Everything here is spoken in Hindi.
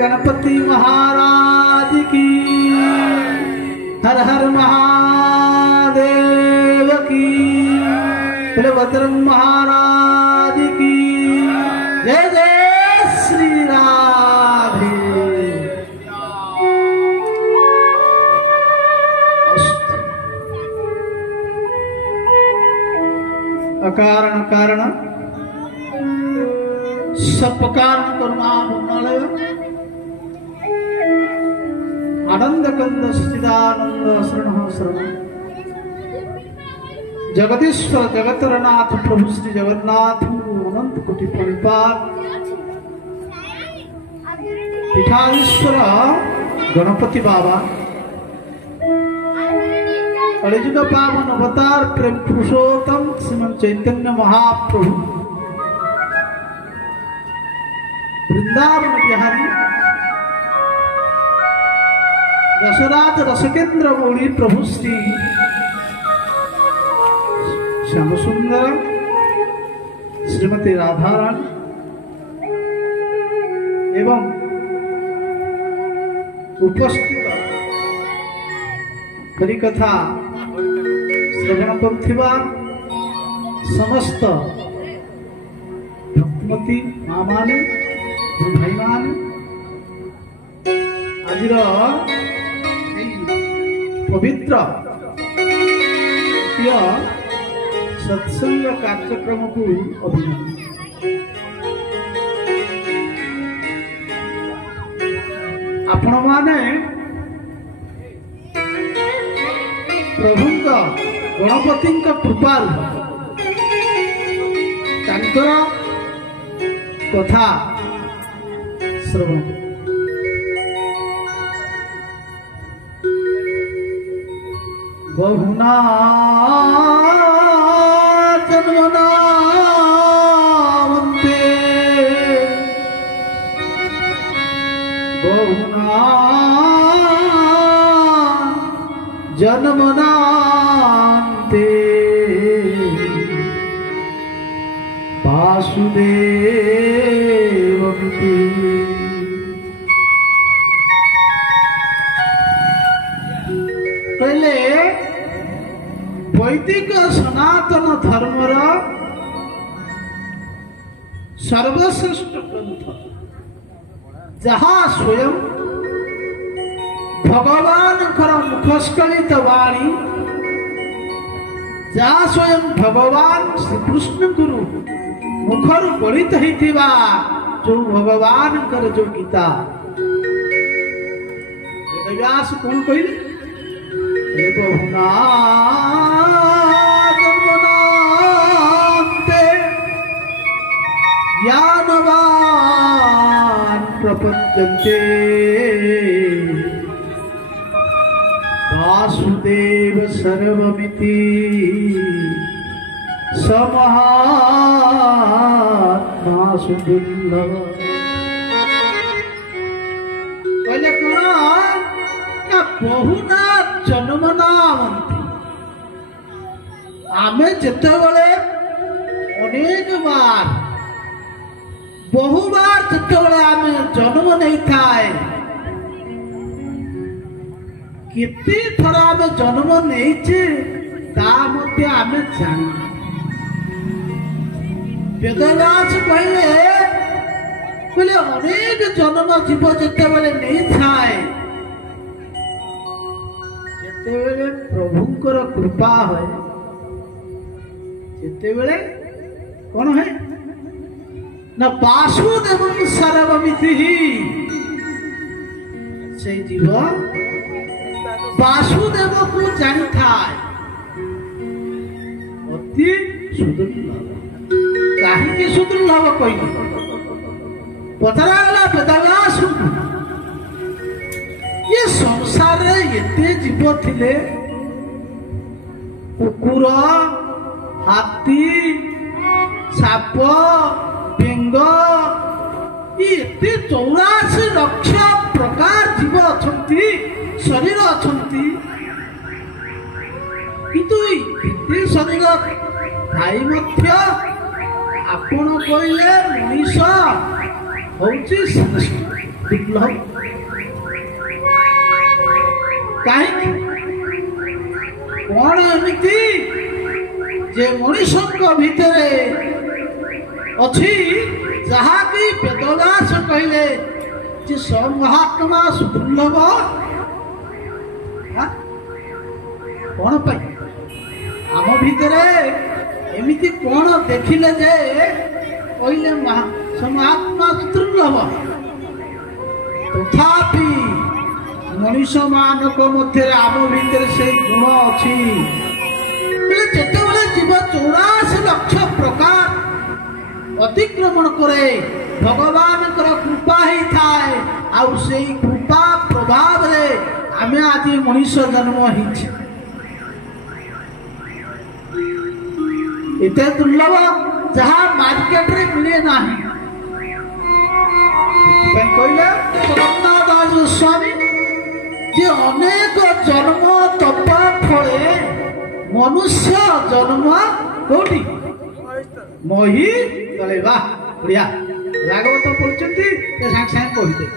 गणपति महाराज की हर हर महादेव की बलभद्र महाराज की जय जय श्री राधे। अकारण कारण सब कारण करुणा भूमालय आनंद कंद सच्चिदानंद शरण शरण जगदीश्वर जगतरनाथ प्रभु श्री जगन्नाथ अनंत कोटि प्रणिपात पीठाधीश्वर गणपति बाबा कलिजुग पावन अवतार प्रेम पुरुषोत्तम श्रीमन चैतन्य महाप्रभु वृंदावन बिहारी रसराज रसकेन्द्र गौरी प्रभु श्री श्याम सुंदर श्रीमती राधारानी एवं उपस्थित हरिकथा श्रवण करुवा समस्त भक्तमती माँ माने भाई माने आज पवित्र सत्संग कार्यक्रम को अभिनंदन। आपण माने प्रभु गणपति कृपा कथा श्रवण बहुना जन्मनावन्ते बहुना जन्मनान्ते वासुदेवमिति पहले वैदिक सनातन धर्मर सर्वश्रेष्ठ ग्रंथ जहाँ स्वयं भगवान मुखस्खलित वाणी जहाँ स्वयं भगवान श्री कृष्ण गुरु मुखर गणित होता जो भगवान कर जो गीता व्यास कौन कहले बहुना जन्मनान्ते ज्ञानवान् प्रपद्यन्ते वासुदेव सर्वमिति समहात्मा सुदुर्लभ। कहले कौन बहुना जन्मनावन्ति आमे जेतेबेले अनेक बार बहुबार जेतेबेले आमे जन्म नहीं थाए केते थर आमे जन्म नहीं छे ता मते आमे जानि वेदव्यास कहले बोले अनेक जन्म जीव जेतेबेले नहीं थाए प्रभुंकर कृपा है जेतेबेले कौन है ना वासुदेव सर्वमिति से जीव वासुदेव को जानी था अति सुदुर्लभ। କାହିଁକି ସୁଦୁର୍ଲଭ କହିଲେ ପଚରାଗଲା ବେଦବ୍ୟାସଙ୍କୁ ଏ ସଂସାରରେ ଏତେ ଜୀବ ଥିଲେ କୁକୁର ହାତୀ ସାପ ବେଙ୍ଗ ଏତେ 84 ଲକ୍ଷ ପ୍ରକାର ଜୀବ ଅଛନ୍ତି ଶରୀର ଅଛନ୍ତି କିନ୍ତୁ ଏତେ ଶରୀର ଥାଇ ମଧ୍ୟ ଆପଣ କହିଲେ ମଣିଷ ହଉଛି ଦୁର୍ଲଭ କାହିଁକି କଣ ଏମିତି ଯେ ମଣିଷଙ୍କ ଭିତରେ ଅଛି ଯାହାକି ବେଦବ୍ୟାସ କହିଲେ ଯେ ସମହାତ୍ମା ସୁଦୁର୍ଲଭ କଣ ପାଇଁ ଆମ ଭିତରେ ଏମିତି କଣ ଦେଖିଲେ ଯେ କହିଲେ ସମହାତ୍ମା ସୁଦୁର୍ଲଭ ତଥାପି ମଣିଷ ମାନଙ୍କ ମଧ୍ୟରେ ଆମ ଭିତରେ ସେଇ ଗୁଣ ଅଛି ଯେତେବେଳେ ଜୀବ 84 ଲକ୍ଷ ପ୍ରକାର ଅତିକ୍ରମଣ କରେ ଭଗବାନଙ୍କର କୃପା ହେଇଥାଏ ଆଉ ସେଇ କୃପା ପ୍ରଭାବରେ ଆମେ ଆଜି ମଣିଷ ଜନ୍ମ ହେଇଛେ ଏତେ ଦୁର୍ଲଭ ଯାହା ମାର୍କେଟରେ ମିଳେ ନାହିଁ ସେଥିପାଇଁ କହିଲେ ଜଗନ୍ନାଥ ଦାସ ସ୍ୱାମୀ ଯେ ଅନେକ ଜନ୍ମ ତପ ଫଳେ ମନୁଷ୍ୟ ଜନ୍ମ କୋଉଠି ମହି ତଳେ ବା ବଢିଆ ଭାଗବତ ପଢୁଛନ୍ତି ସାଙ୍ଗେ ସାଙ୍ଗେ କହିଦେବେ।